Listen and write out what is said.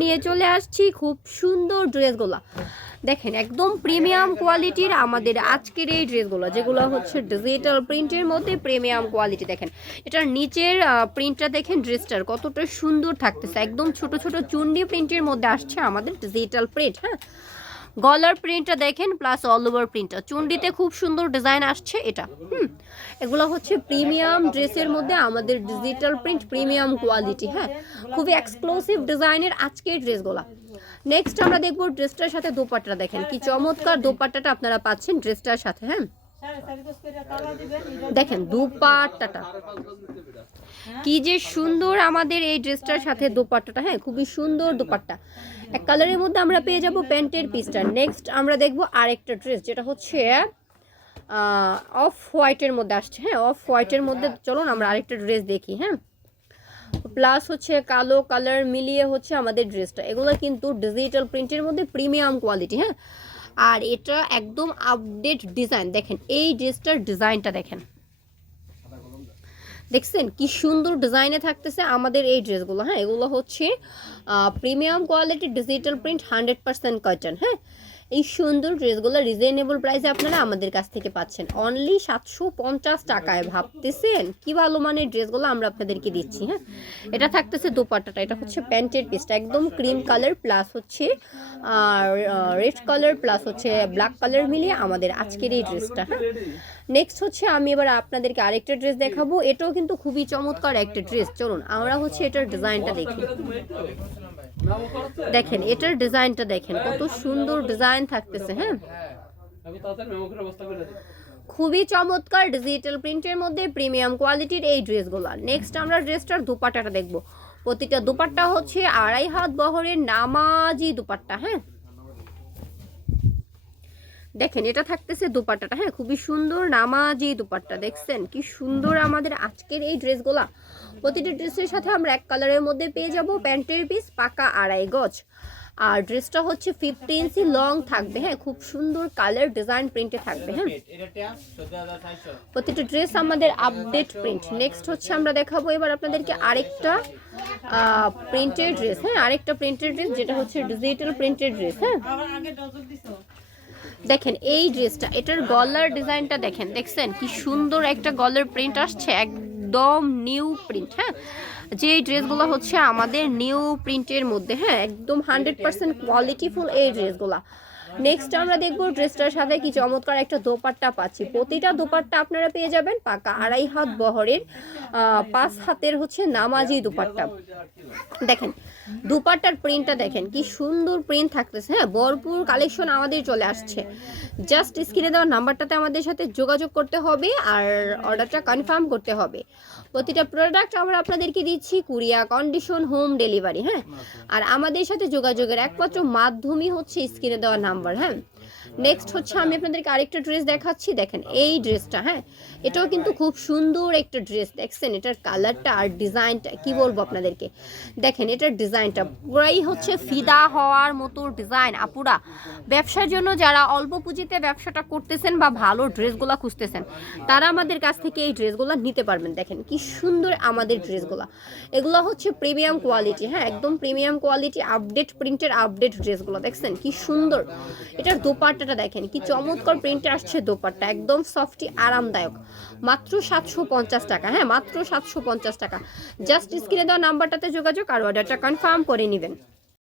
নিয়ে চলে আসছি খুব সুন্দর ড্রেসগুলো। দেখেন একদম প্রিমিয়াম কোয়ালিটির আমাদের আজকের এই ড্রেসগুলো, যেগুলো হচ্ছে ডিজিটাল প্রিন্টের মধ্যে প্রিমিয়াম কোয়ালিটি। দেখেন এটার নিচের প্রিন্টটা দেখেন, ড্রেসটার কতটা সুন্দর থাকতেছে। একদম ছোট ছোট চুন্ডি প্রিন্টের মধ্যে আসছে আমাদের ডিজিটাল প্রিন্ট। হ্যাঁ, গলার প্রিন্টটা দেখেন প্লাস অল ওভার প্রিন্টটা, চুন্ডিতে খুব সুন্দর ডিজাইন আসছে এটা। এগুলো হচ্ছে প্রিমিয়াম ড্রেসের মধ্যে আমাদের ডিজিটাল প্রিন্ট, প্রিমিয়াম কোয়ালিটি। হ্যাঁ, খুবই এক্সক্লুসিভ ডিজাইনের আজকের ড্রেসগুলো। নেক্সট আমরা দেখবো ড্রেসটার সাথে দোপাট্টা। দেখেন কি চমৎকার দোপাট্টাটা আপনারা পাচ্ছেন ড্রেসটার সাথে। হ্যাঁ, দেখেন দোপাট্টাটা কি যে সুন্দর আমাদের এই ড্রেসটার সাথে দোপাট্টাটা। হ্যাঁ, খুবই সুন্দর দোপাট্টা। এক কালারের মধ্যে আমরা পেয়ে যাব প্যান্টের পিসটা। নেক্সট আমরা দেখবো আরেকটা ড্রেস, যেটা হচ্ছে অফ হোয়াইটের মধ্যে আসছে। হ্যাঁ, অফ হোয়াইটের মধ্যে চলুন আমরা আরেকটা ড্রেস দেখি। হ্যাঁ, প্লাস হচ্ছে কালো কালার মিলিয়ে হচ্ছে আমাদের ড্রেসটা। এগুলো কিন্তু ডিজিটাল প্রিন্টের মধ্যে প্রিমিয়াম কোয়ালিটি। হ্যাঁ, আর এটা একদম আপডেট ডিজাইন। দেখেন এই ড্রেসটার ডিজাইনটা দেখেন, দেখছেন কি সুন্দর ডিজাইনে থাকতেছে আমাদের এই ড্রেসগুলো। হ্যাঁ, এগুলো হচ্ছে premium quality digital print 100% cotton. হ্যাঁ, এই সুন্দর ড্রেসগুলো রিজনেবল প্রাইসে আপনারা আমাদের কাছ থেকে পাচ্ছেন অনলি 750 টাকায়। ভাবতেছেন কি ভালো মানের ড্রেসগুলো আমরা আপনাদেরকে দিচ্ছি। হ্যাঁ, এটা থাকতেছে দোপাট্টাটা, এটা হচ্ছে প্যান্টের পিসটা, একদম ক্রিম কালার প্লাস হচ্ছে রেড কালার প্লাস হচ্ছে ব্ল্যাক কালার মিলিয়ে আমাদের আজকের এই ড্রেসটা। হ্যাঁ, নেক্সট হচ্ছে আমি এবার আপনাদেরকে আরেকটা ড্রেস দেখাবো। এটাও কিন্তু খুবই চমৎকার একটা ড্রেস। চলুন আমরা হচ্ছে এটার ডিজাইনটা দেখি। দেখেন এটার ডিজাইনটা দেখেন, কত সুন্দর ডিজাইন থাকতেছে। হ্যাঁ, খুবই চমৎকার ডিজিটাল প্রিন্টের মধ্যে প্রিমিয়াম কোয়ালিটির এই ড্রেসগুলো। নেক্সট আমরা ড্রেসটার দুপাট্টাটা দেখব। প্রতিটা দুপাট্টা হচ্ছে 2.5 হাত বহরের নামাজি দুপাট্টা। হ্যাঁ, দেখেন এটা থাকতেছে দুপাট্টাটা। হ্যাঁ, খুবই সুন্দর নামাজি দুপাট্টা। দেখছেন কি সুন্দর আমাদের আজকের এই ড্রেসগুলা। প্রতিটা ড্রেসের সাথে আমরা এক কালারের মধ্যে পেয়ে যাব প্যান্টের পিস, পাকা 2.5 গজ। আর ড্রেসটা হচ্ছে 50 ইঞ্চি লং থাকবে। হ্যাঁ, খুব সুন্দর কালার ডিজাইন প্রিন্টে থাকবে। হ্যাঁ, প্রতিটা ড্রেস আমাদের আপডেট প্রিন্ট। নেক্সট হচ্ছে আমরা দেখাবো এবার আপনাদেরকে আরেকটা প্রিন্টেড ড্রেস। হ্যাঁ, আরেকটা প্রিন্টেড ড্রেস, যেটা হচ্ছে ডিজিটাল প্রিন্টেড ড্রেস। হ্যাঁ, দেখেন এই ড্রেসটা, এটার গলার ডিজাইনটা দেখেন, দেখছেন কি সুন্দর একটা গলার প্রিন্ট আসছে, একদম নিউ প্রিন্ট। হ্যাঁ, যে ড্রেসগুলো হচ্ছে আমাদের নিউ প্রিন্টের মধ্যে। হ্যাঁ, একদম 100% কোয়ালিটিফুল এই ড্রেসগুলো। নেক্সট আমরা দেখবো ড্রেসটার সাথে কি চমৎকার একটা দোপাট্টা পাচ্ছি। প্রতিটা দোপাট্টা আপনারা পেয়ে যাবেন পাকা 2.5 হাত বহরের 5 হাতের হচ্ছে নামাজি দোপাট্টা। দেখেন দুপাট্টার প্রিন্টটা দেখেন কি সুন্দর প্রিন্ট থাকতেছে। হ্যাঁ, ভরপুর কালেকশন আমাদের চলে আসছে। জাস্ট স্ক্রিনে দেওয়া নাম্বারটাতে আমাদের সাথে যোগাযোগ করতে হবে আর অর্ডারটা কনফার্ম করতে হবে। প্রতিটা প্রোডাক্ট আমরা আপনাদেরকে দিচ্ছি কুরিয়ার কন্ডিশন, হোম ডেলিভারি। হ্যাঁ, আর আমাদের সাথে যোগাযোগের একমাত্র মাধ্যমই হচ্ছে স্ক্রিনে দেওয়া নাম্বার। হ্যাঁ, নেক্সট হচ্ছে আমি আপনাদেরকে আরেকটা ড্রেস দেখাচ্ছি। দেখেন এই ড্রেসটা। হ্যাঁ, এটাও কিন্তু খুব সুন্দর একটা ড্রেস। দেখছেন এটার কালারটা আর ডিজাইনটা কি বলবো আপনাদেরকে। দেখেন এটার ডিজাইনটা পুরাই হচ্ছে ফিদা হওয়ার মতো ডিজাইন। আপুরা ব্যবসার জন্য যারা অল্প পুঁজিতে ব্যবসাটা করতেছেন বা ভালো ড্রেসগুলো খুঁজতেছেন, তারা আমাদের কাছ থেকে এই ড্রেসগুলো নিতে পারবেন। দেখেন কি সুন্দর আমাদের ড্রেসগুলো, এগুলো হচ্ছে প্রিমিয়াম কোয়ালিটি। হ্যাঁ, একদম প্রিমিয়াম কোয়ালিটি আপডেট প্রিন্টের আপডেট ড্রেসগুলো। দেখছেন কি সুন্দর এটার দোপাট্টাটা দেখেন কি চমৎকার প্রিন্টে আসছে দোপাট্টা, একদম সফটি আরামদায়ক। মাত্র 750 টাকা। হ্যাঁ, মাত্র 750 টাকা। জাস্ট স্ক্রিনে দেওয়া নাম্বারটাতে যোগাযোগ আর অর্ডারটা কনফার্ম করে নেবেন।